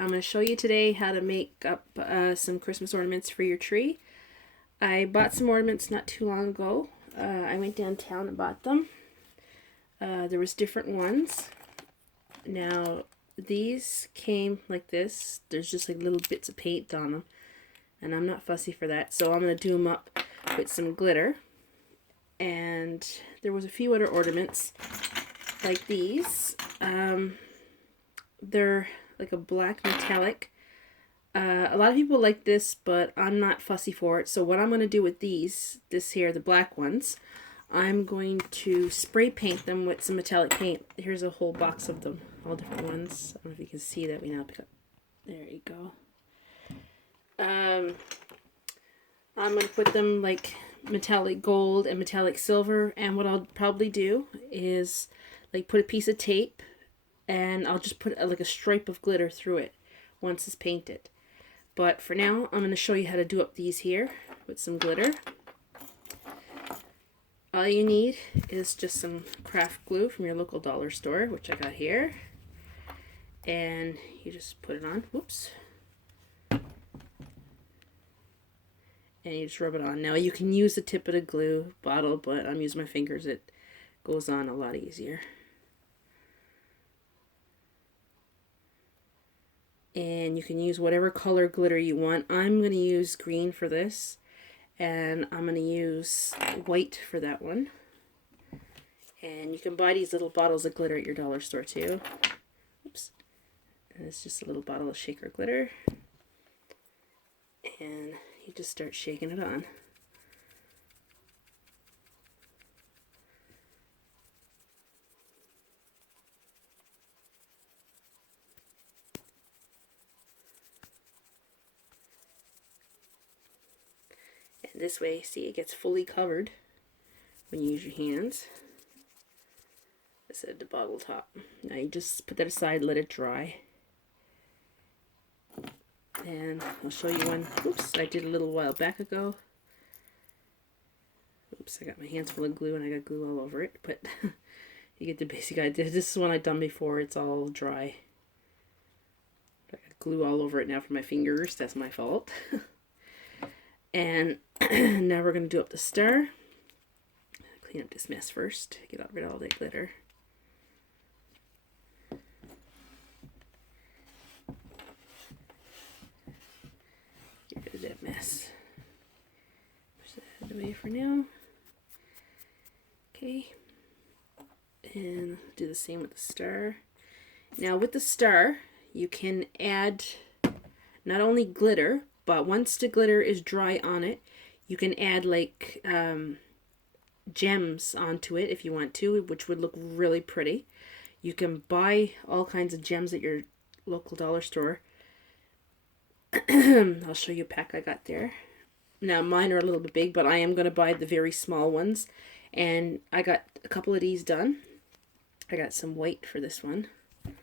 I'm going to show you today how to make up some Christmas ornaments for your tree. I bought some ornaments not too long ago. I went downtown and bought them. There was different ones. Now these came like this. There's just like little bits of paint on them, and I'm not fussy for that, so I'm going to do them up with some glitter. And there was a few other ornaments like these. They're like a black metallic. A lot of people like this, but I'm not fussy for it. So what I'm going to do with this here, the black ones, I'm going to spray paint them with some metallic paint. Here's a whole box of them, all different ones. I don't know if you can see that. We now pick up. There you go. I'm going to put them like metallic gold and metallic silver, and what I'll probably do is like put a piece of tape and I'll just put like a stripe of glitter through it once it's painted. But for now, I'm going to show you how to do up these here with some glitter. All you need is just some craft glue from your local dollar store, which I got here. And you just put it on. Whoops. And you just rub it on. Now you can use the tip of the glue bottle, but I'm using my fingers. It goes on a lot easier. And you can use whatever color glitter you want. I'm going to use green for this, and I'm going to use white for that one. And you can buy these little bottles of glitter at your dollar store too. Oops. And it's just a little bottle of shaker glitter. And you just start shaking it on. And this way, see, it gets fully covered when you use your hands. I said the bottle top. Now you just put that aside, let it dry. And I'll show you one. Oops, I did a little while back ago. Oops, I got my hands full of glue and I got glue all over it, but you get the basic idea. This is one I've done before. It's all dry. I got glue all over it now for my fingers. That's my fault. And now we're going to do up the star. Clean up this mess first. Get rid of all that glitter. Get rid of that mess. Push that out of the way for now. Okay. And do the same with the star. Now with the star, you can add not only glitter, but once the glitter is dry on it, you can add like gems onto it if you want to, which would look really pretty. You can buy all kinds of gems at your local dollar store. I'll show you a pack I got there. Now mine are a little bit big, but I am going to buy the very small ones. And I got a couple of these done. I got some white for this one. And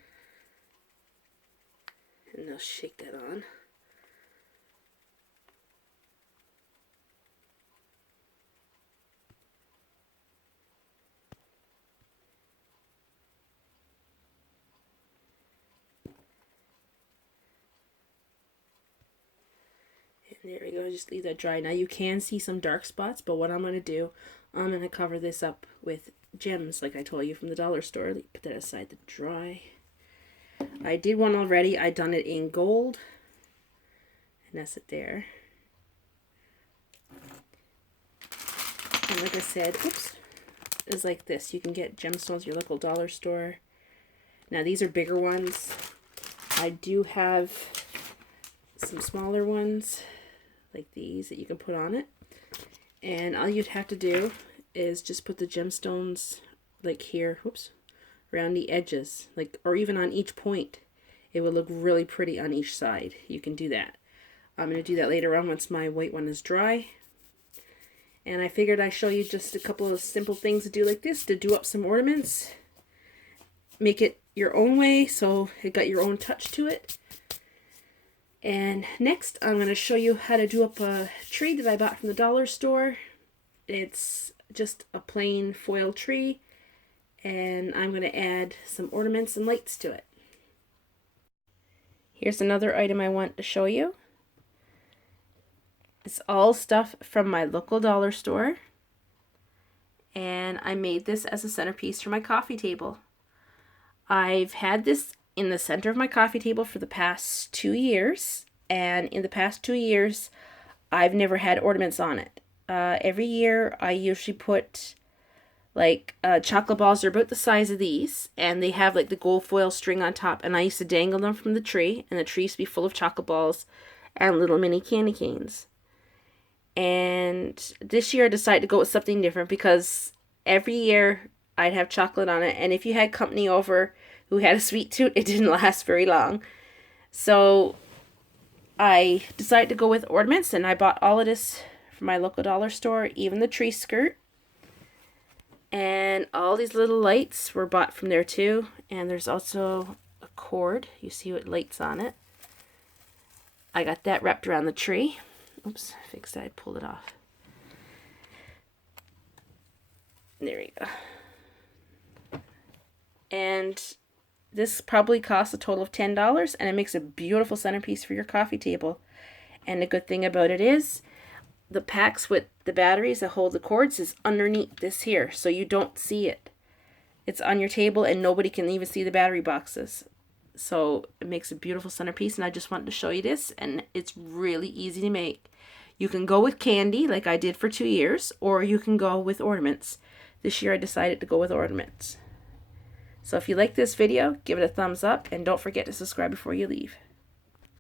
I'll shake that on. There we go, just leave that dry. Now you can see some dark spots, but what I'm going to do, I'm going to cover this up with gems like I told you from the dollar store. Put that aside to dry. I did one already. I done it in gold. And that's it there. And like I said, oops, is like this. You can get gemstones at your local dollar store. Now these are bigger ones. I do have some smaller ones like these that you can put on it, and all you'd have to do is just put the gemstones like here, whoops, around the edges, like, or even on each point. It will look really pretty on each side. You can do that. I'm going to do that later on once my white one is dry. And I figured I'd show you just a couple of simple things to do like this to do up some ornaments. Make it your own way so it got your own touch to it. And next, I'm going to show you how to do up a tree that I bought from the dollar store. It's just a plain foil tree, and I'm going to add some ornaments and lights to it. Here's another item I want to show you. It's all stuff from my local dollar store. And I made this as a centerpiece for my coffee table. I've had this in the center of my coffee table for the past 2 years. And in the past 2 years, I've never had ornaments on it. Every year, I usually put like chocolate balls. Are about the size of these, and they have like the gold foil string on top, and I used to dangle them from the tree, and the tree used to be full of chocolate balls and little mini candy canes. And this year I decided to go with something different because every year I'd have chocolate on it, and if you had company over who had a sweet tooth, it didn't last very long. So I decided to go with ornaments, and I bought all of this from my local dollar store, even the tree skirt. And all these little lights were bought from there too. And there's also a cord. You see what lights on it. I got that wrapped around the tree. Oops, I fixed that. I pulled it off. There we go. And this probably costs a total of $10, and it makes a beautiful centerpiece for your coffee table. And the good thing about it is, the packs with the batteries that hold the cords is underneath this here, so you don't see it. It's on your table and nobody can even see the battery boxes. So it makes a beautiful centerpiece, and I just wanted to show you this, and it's really easy to make. You can go with candy like I did for 2 years, or you can go with ornaments. This year I decided to go with ornaments. So if you like this video, give it a thumbs up, and don't forget to subscribe before you leave.